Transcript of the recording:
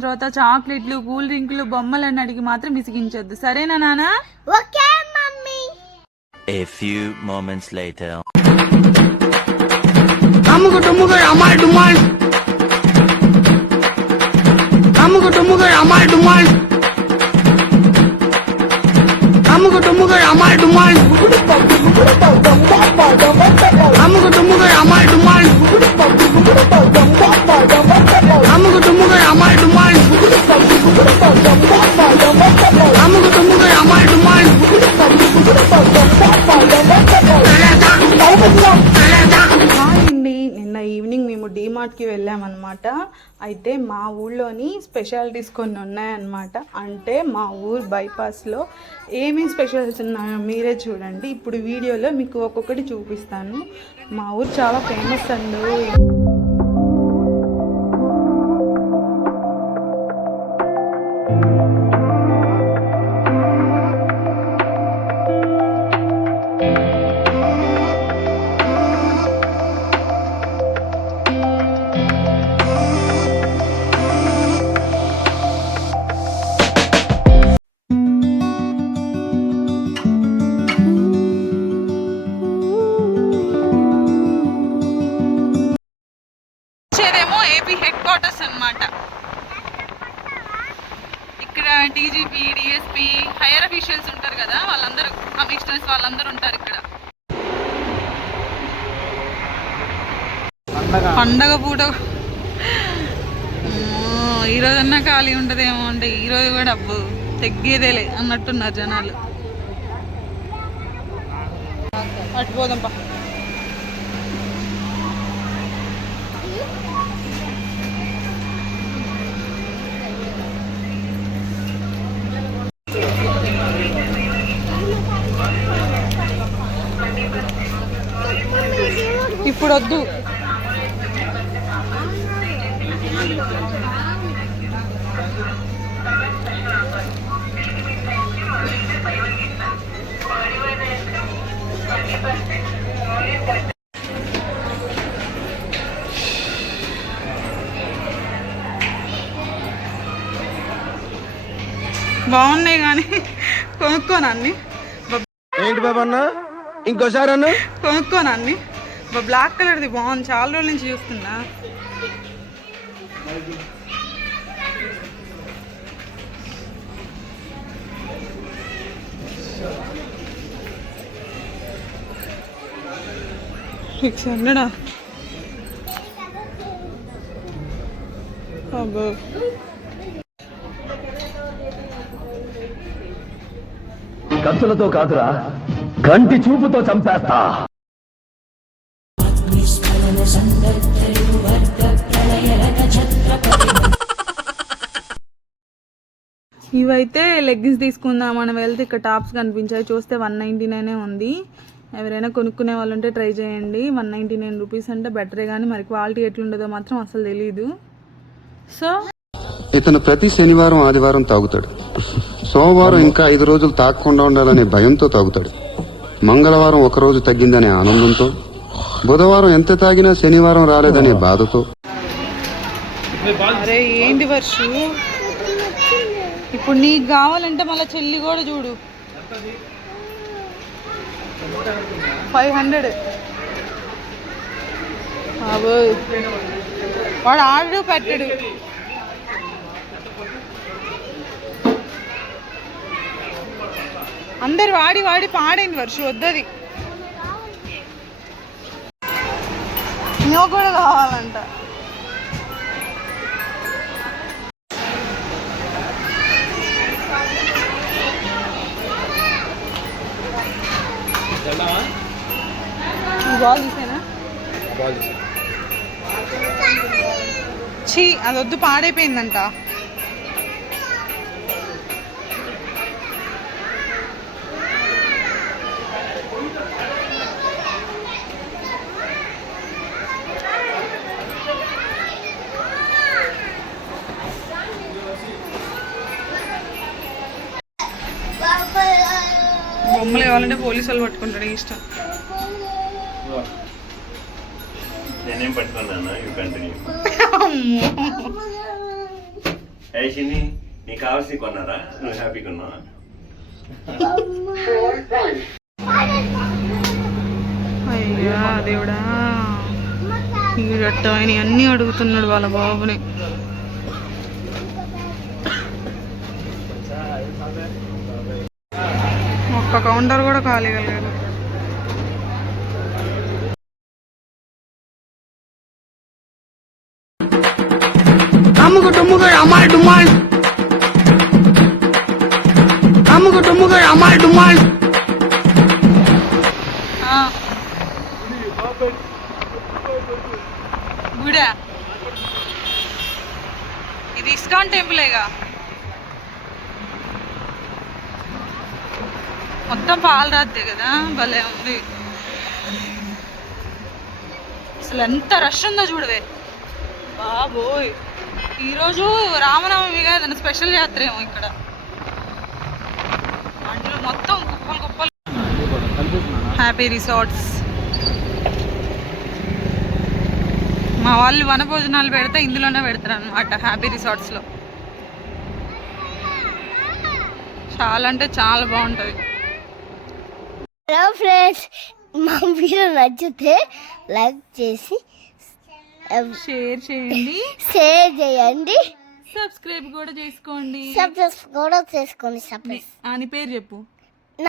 అయిపోయిన తర్వాత చాక్లెట్లు, కూల్ డ్రింకులు, బొమ్మలు అని అడిగి మాత్రం విసిగించొద్దు, సరేనా నాన్న? Okay mummy. A few moments later. అమ్ముకు టుమ్ముకు అమ్మాయి డుమ్మాల్, అమ్ముకు టుమ్ముకు అమ్మాయి డుమ్మాల్, అమ్ముకు టుమ్ముకు అమ్మాయి డుమ్మాల్, అమ్ముకు టుమ్ముకు అమ్మాయి డుమ్మాల్, అమ్ముకు టుమ్ముకు అమ్మాయి డుమ్మాల్, అమ్ముకు టుమ్ముకు అమ్మాయి డుమ్మాల్. అండి, నిన్న ఈవినింగ్ మేము డీమార్ట్కి వెళ్ళామన్నమాట. అయితే మా ఊళ్ళోని స్పెషాలిటీస్ కొన్ని ఉన్నాయన్నమాట. అంటే మా ఊరు బైపాస్లో ఏమేమి స్పెషల్స్ ఉన్నాయో మీరే చూడండి. ఇప్పుడు వీడియోలో మీకు ఒక్కొక్కటి చూపిస్తాను. మా ఊరు చాలా ఫేమస్ అండి. ఏపీ హెడ్ క్వార్టర్స్ అన్నమాట. ఇక్కడ డీజీపీ, డిఎస్పీ, హైయర్ అఫీషియల్స్ ఉంటారు కదా, వాళ్ళందరూ, కమిషనర్స్ వాళ్ళందరూ ఉంటారు ఇక్కడ. పండగ పూట ఈరోజన్నా ఖాళీ ఉంటుందేమో అంటే ఈరోజు కూడా డబ్బు తగ్గేదేలే అన్నట్టున్నారు జనాలు. అటుపోదాంపా. ఇప్పుడు వద్దు, బాగున్నాయి కానీ కొనుక్కోనాన్ని. ఏంటి బాబా అన్న, ఇంకోసారి అన్న కొనుక్కోనాన్ని. బ్లాక్ కలర్ది బాగుంది, చాలా రోజుల నుంచి చూస్తున్నా. $600 అబ్బో. కత్తులతో కాదురా, కంటి చూపుతో చంపేస్తా. ఇవైతే లెగ్గిన్స్ తీసుకుందాం మనం వెళ్తే ఇక్కడ టాప్స్ కనిపించాయి. చూస్తే 199 ఉంది. ఎవరైనా కొనుక్కునే వాళ్ళు ఉంటే ట్రై చేయండి. 199 రూపీస్ అంటే బెటరే, కానీ మరి క్వాలిటీ ఎట్లుండదో మాత్రం అసలు తెలీదు. సో ఇతను ప్రతి శనివారం, ఆదివారం తాగుతాడు. సోమవారం ఇంకా 5 రోజులు తాగకుండా ఉండాలనే భయంతో తాగుతాడు. మంగళవారం ఒక రోజు తగ్గిందనే ఆనందంతో, బుధవారం ఎంత తాగినా శనివారం రాలేదనే బాధతో. అరే ఏంటి వర్షు, ఇప్పుడు నీకు కావాలంటే మళ్ళీ చెల్లి కూడా చూడు 500. అబ్బో, వాడు ఆడు పెట్టడు. అందరు వాడి వాడి పాడైంది వర్షు, వద్దది. నువ్వు కూడా కావాలంట. బాల్ చూసేనా? చీ, అది వద్దు, పాడైపోయిందంట. బొమ్మలు కావాలంటే పోలీసు వాళ్ళు పట్టుకుంటాడు, ఇష్టం. నేనేం పట్టుకున్నాను, యూ కంటిన్యూ. ఐషిని నీకు కావాల్సి కొన్నారా? నువ్వు హ్యాపీగా ఉన్నావా? అయ్యా దేవుడా, ఈడట్ట ఆయన అన్నీ అడుగుతున్నాడు వాళ్ళ బాబుని. ఒక్క కౌంటర్ కూడా ఖాళీగా లేదు. గుడా ఇది ఇస్కాన్ టెంపులేగా. మొత్తం పాలరాద్దే కదా, భలే ఉంది. అసలు ఎంత రష్ ఉందో చూడవే బాబోయ్. ఈరోజు రామనవమి కదా, స్పెషల్ జాతర ఏమో ఇక్కడ. అందులో మొత్తం కుప్పలు కుప్పలు. Happy resorts. మా వాళ్ళు వనభోజనాలు పెడితే ఇందులోనే పెడతారు అనమాట, హ్యాపీ రిసార్ట్స్లో. చాలా అంటే చాలా బాగుంటుంది. హలో ఫ్రెండ్స్, మా వీడియో నచ్చితే లైక్ చేసి షేర్ చేయండి, సబ్స్క్రైబ్ సబ్స్క్రైబ్ కూడా చేసుకోండి. సబ్స్క్రైబ్ కూడా చేసుకోండి. అని పేరు చెప్పు.